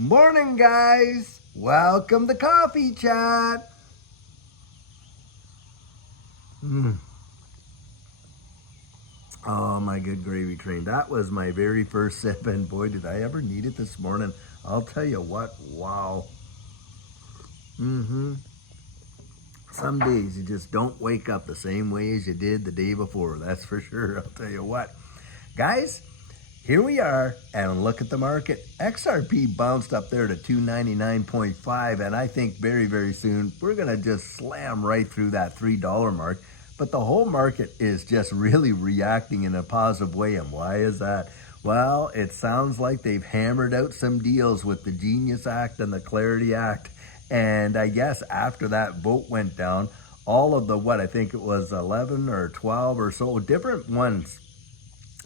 Morning, guys. Welcome to Coffee Chat. Oh, my good gravy train. That was my very first sip, and boy, did I ever need it this morning. I'll tell you what, wow. Mm-hmm. Some days you just don't wake up the same way as you did the day before. That's for sure. I'll tell you what. Guys, here we are, and look at the market. XRP bounced up there to 299.5, and I think very, very soon we're going to just slam right through that $3 mark. But the whole market is just really reacting in a positive way. And why is that? Well, it sounds like they've hammered out some deals with the Genius Act and the Clarity Act. And I guess after that vote went down, all of the, what I think it was 11 or 12 or so different ones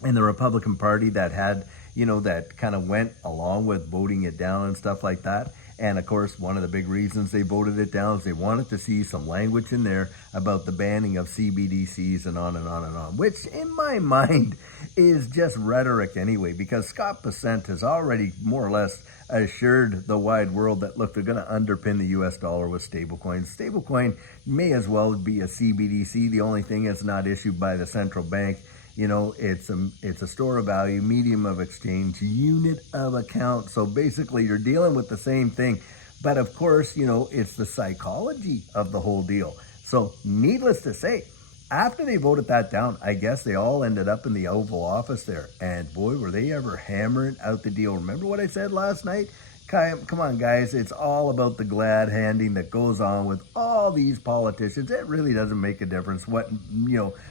in the Republican Party that had, that kind of went along with voting it down and stuff like that. And of course, one of the big reasons they voted it down is they wanted to see some language in there about the banning of CBDCs and on and on and on, which in my mind is just rhetoric anyway, because Scott Bessent has already more or less assured the wide world that, look, they're going to underpin the US dollar with stablecoins. Stablecoin may as well be a CBDC. The only thing is not issued by the central bank. It's a store of value, medium of exchange, unit of account. So basically you're dealing with the same thing. But of course, it's the psychology of the whole deal. So needless to say, after they voted that down, I guess they all ended up in the Oval Office there. And boy, were they ever hammering out the deal. Remember what I said last night? Come on, guys. It's all about the glad handing that goes on with all these politicians. It really doesn't make a difference what,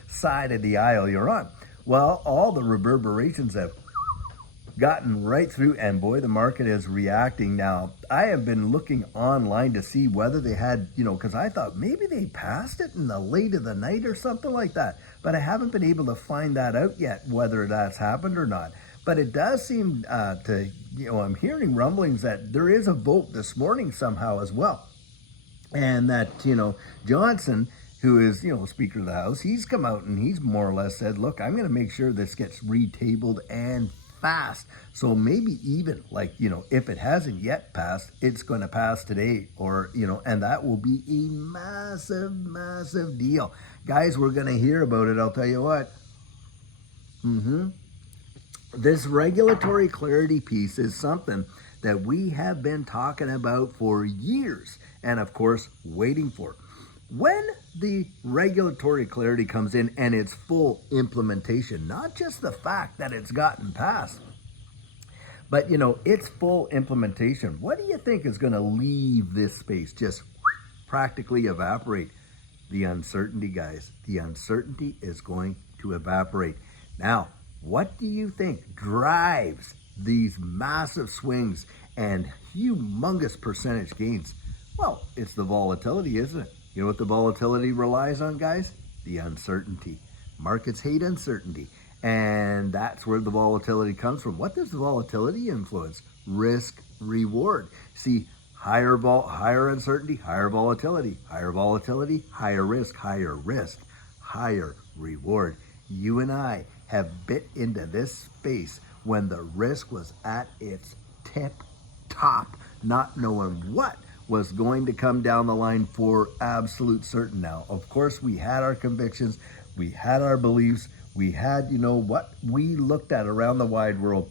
side of the aisle you're on. Well, all the reverberations have gotten right through, and boy, the market is reacting now. I have been looking online to see whether they had, because I thought maybe they passed it in the late of the night or something like that, but I haven't been able to find that out yet, whether that's happened or not. But it does seem I'm hearing rumblings that there is a vote this morning somehow as well. And that, Johnson, who is, Speaker of the House, he's come out and he's more or less said, look, I'm going to make sure this gets retabled and fast. So maybe even if it hasn't yet passed, it's going to pass today or, and that will be a massive, massive deal. Guys, we're going to hear about it. I'll tell you what. This regulatory clarity piece is something that we have been talking about for years and, of course, waiting for. When the regulatory clarity comes in and its full implementation, not just the fact that it's gotten passed, but, its full implementation, what do you think is going to leave this space, just practically evaporate? The uncertainty, guys. The uncertainty is going to evaporate. Now, what do you think drives these massive swings and humongous percentage gains? Well, it's the volatility, isn't it? You know what the volatility relies on, guys? The uncertainty. Markets hate uncertainty, and that's where the volatility comes from. What does the volatility influence? Risk, reward. See, higher uncertainty, higher volatility, higher volatility, higher risk, higher reward. You and I have bit into this space when the risk was at its tip top, not knowing what was going to come down the line for absolute certain. Now, of course, we had our convictions, we had our beliefs, we had, what we looked at around the wide world,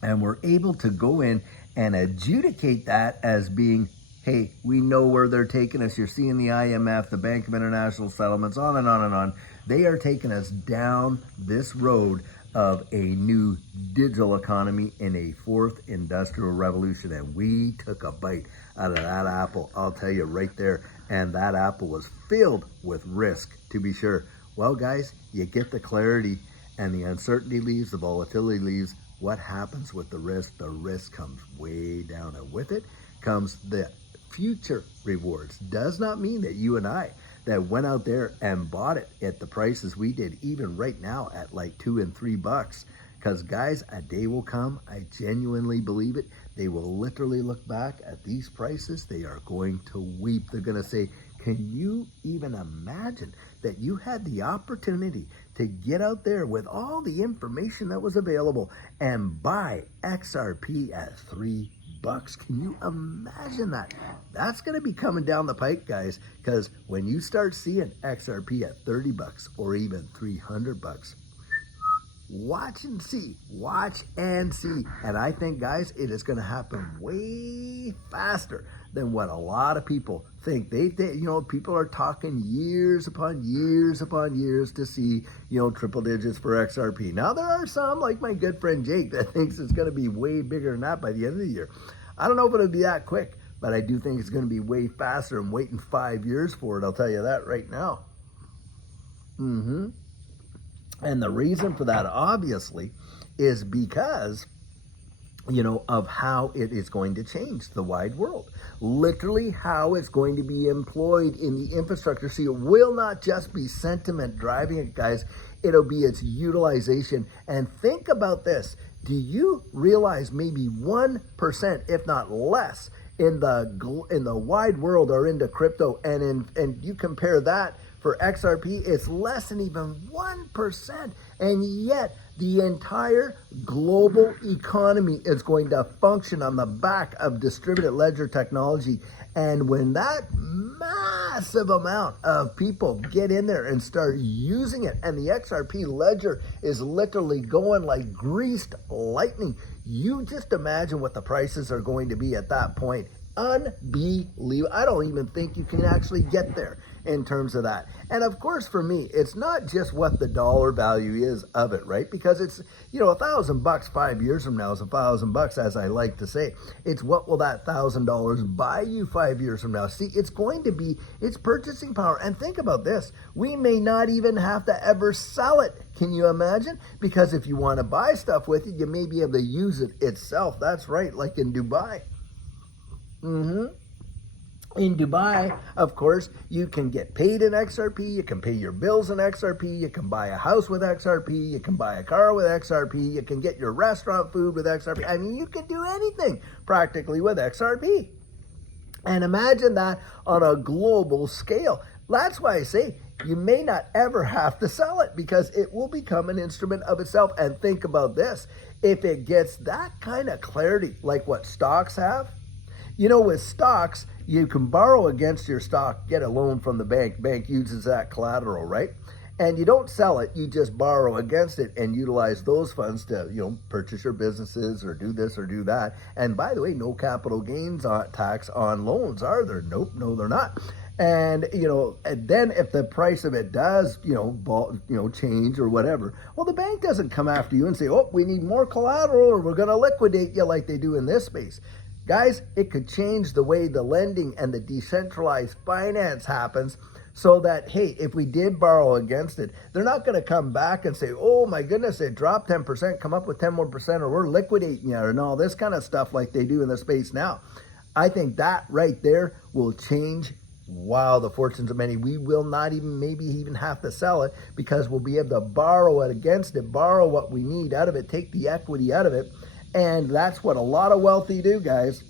and we're able to go in and adjudicate that as being, hey, we know where they're taking us. You're seeing the IMF, the Bank of International Settlements, on and on and on. They are taking us down this road of a new digital economy in a fourth industrial revolution. And we took a bite out of that apple, I'll tell you right there. And that apple was filled with risk, to be sure. Well, guys, you get the clarity and the uncertainty leaves, the volatility leaves. What happens with the risk? The risk comes way down. And with it comes the future rewards. Does not mean that you and I that went out there and bought it at the prices we did, even right now at like $2 and $3. Because guys, a day will come, I genuinely believe it, they will literally look back at these prices, they are going to weep. They're going to say, can you even imagine that you had the opportunity to get out there with all the information that was available and buy XRP at $3? bucks. Can you imagine that? That's going to be coming down the pike, guys, because when you start seeing XRP at 30 bucks or even 300 bucks, watch and see. Watch and see. And I think, guys, it is going to happen way faster than what a lot of people think. People are talking years upon years upon years to see, triple digits for XRP. Now, there are some, like my good friend Jake, that thinks it's going to be way bigger than that by the end of the year. I don't know if it'll be that quick, but I do think it's going to be way faster. I'm waiting 5 years for it. I'll tell you that right now. And the reason for that, obviously, is because, of how it is going to change the wide world. Literally how it's going to be employed in the infrastructure. See, it will not just be sentiment driving it, guys. It'll be its utilization. And think about this. Do you realize maybe 1%, if not less, in the wide world are into crypto, and you compare that for XRP, it's less than even 1%, and yet the entire global economy is going to function on the back of distributed ledger technology. And when that massive amount of people get in there and start using it, and the XRP ledger is literally going like greased lightning, you just imagine what the prices are going to be at that point. Unbelievable. I don't even think you can actually get there in terms of that. And of course, for me, it's not just what the dollar value is of it, right? Because it's, $1,000 5 years from now is $1,000, as I like to say. It's what will that $1,000 buy you 5 years from now? See, it's going to be its purchasing power. And think about this. We may not even have to ever sell it. Can you imagine? Because if you want to buy stuff with it, you may be able to use it itself. That's right, like in Dubai. In Dubai, of course, you can get paid in XRP, you can pay your bills in XRP, you can buy a house with XRP, you can buy a car with XRP, you can get your restaurant food with XRP. I mean, you can do anything practically with XRP. And imagine that on a global scale. That's why I say you may not ever have to sell it, because it will become an instrument of itself. And think about this. If it gets that kind of clarity, like what stocks have, with stocks, you can borrow against your stock, get a loan from the bank. Bank uses that collateral, right? And you don't sell it, you just borrow against it and utilize those funds to, purchase your businesses or do this or do that. And by the way, no capital gains tax on loans, are there? Nope, no, they're not. And, and then if the price of it does, change or whatever, well, the bank doesn't come after you and say, oh, we need more collateral or we're going to liquidate you like they do in this space. Guys, it could change the way the lending and the decentralized finance happens, so that, hey, if we did borrow against it, they're not going to come back and say, oh my goodness, it dropped 10%, come up with 10 more percent, or we're liquidating you, and all this kind of stuff like they do in the space now. I think that right there will change, wow, the fortunes of many. We will not maybe even have to sell it, because we'll be able to borrow it against it, borrow what we need out of it, take the equity out of it. And that's what a lot of wealthy do, guys,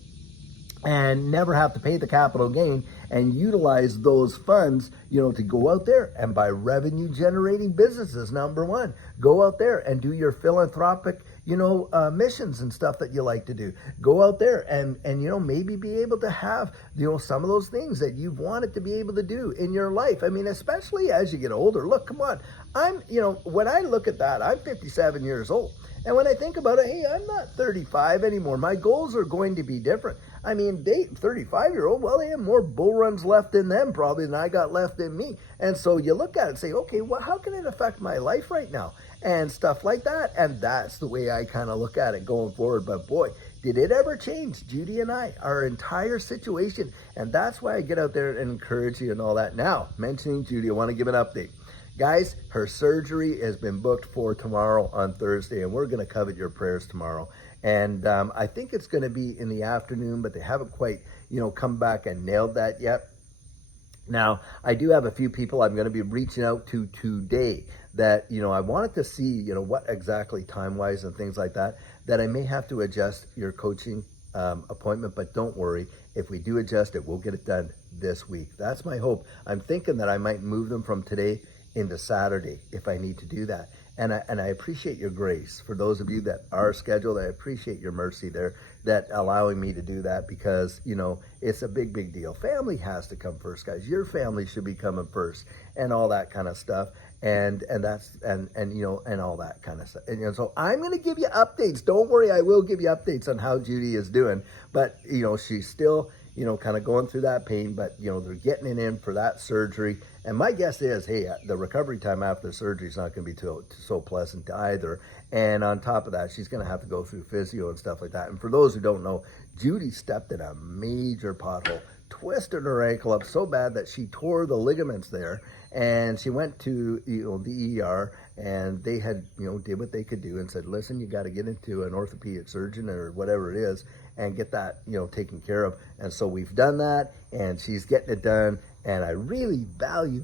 and never have to pay the capital gain and utilize those funds, to go out there and buy revenue generating businesses. Number one, go out there and do your philanthropic, missions and stuff that you like to do. Go out there and maybe be able to have, some of those things that you've wanted to be able to do in your life. I mean, especially as you get older. Look, come on. When I look at that, I'm 57 years old. And when I think about it, hey, I'm not 35 anymore. My goals are going to be different. I mean, 35-year-old, well, they have more bull runs left in them probably than I got left in me. And so you look at it and say, okay, well, how can it affect my life right now? And stuff like that. And that's the way I kind of look at it going forward. But boy, did it ever change, Judy and I, our entire situation. And that's why I get out there and encourage you and all that. Now, mentioning Judy, I want to give an update. Guys, her surgery has been booked for tomorrow on Thursday, and we're going to covet your prayers tomorrow. And I think it's going to be in the afternoon, but they haven't quite, come back and nailed that yet. Now, I do have a few people I'm going to be reaching out to today that, I wanted to see, what exactly time-wise and things like that I may have to adjust your coaching appointment. But don't worry, if we do adjust it, we'll get it done this week. That's my hope. I'm thinking that I might move them from today into Saturday if I need to do that. And I appreciate your grace. For those of you that are scheduled, I appreciate your mercy there, that allowing me to do that, because, you know, it's a big, big deal. Family has to come first, guys. Your family should be coming first, and all that kind of stuff. And you know, and all that kind of stuff. And, you know, so I'm going to give you updates. Don't worry, I will give you updates on how Judy is doing. But, you know, she's still, you know, kind of going through that pain, but, you know, they're getting it in for that surgery. And my guess is, hey, the recovery time after the surgery is not going to be so pleasant either. And on top of that, she's going to have to go through physio and stuff like that. And for those who don't know, Judy stepped in a major pothole, twisted her ankle up so bad that she tore the ligaments there. And she went to, you know, the ER, and they had, you know, did what they could do and said, listen, you got to get into an orthopedic surgeon or whatever it is and get that, you know, taken care of. And so we've done that, and she's getting it done. And I really value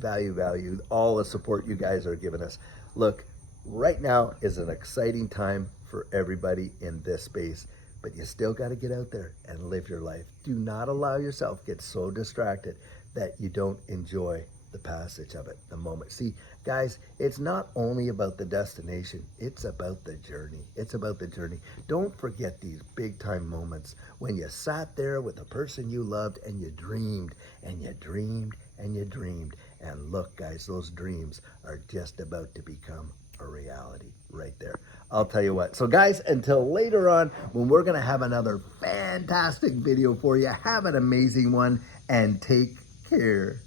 all the support you guys are giving us. Look, right now is an exciting time for everybody in this space, but you still got to get out there and live your life. Do not allow yourself get so distracted that you don't enjoy the passage of it, the moment. See, guys, it's not only about the destination, it's about the journey. It's about the journey. Don't forget these big time moments when you sat there with the person you loved and you dreamed and you dreamed and you dreamed. And look, guys, those dreams are just about to become a reality right there. I'll tell you what. So guys, until later on, when we're going to have another fantastic video for you, have an amazing one and take care.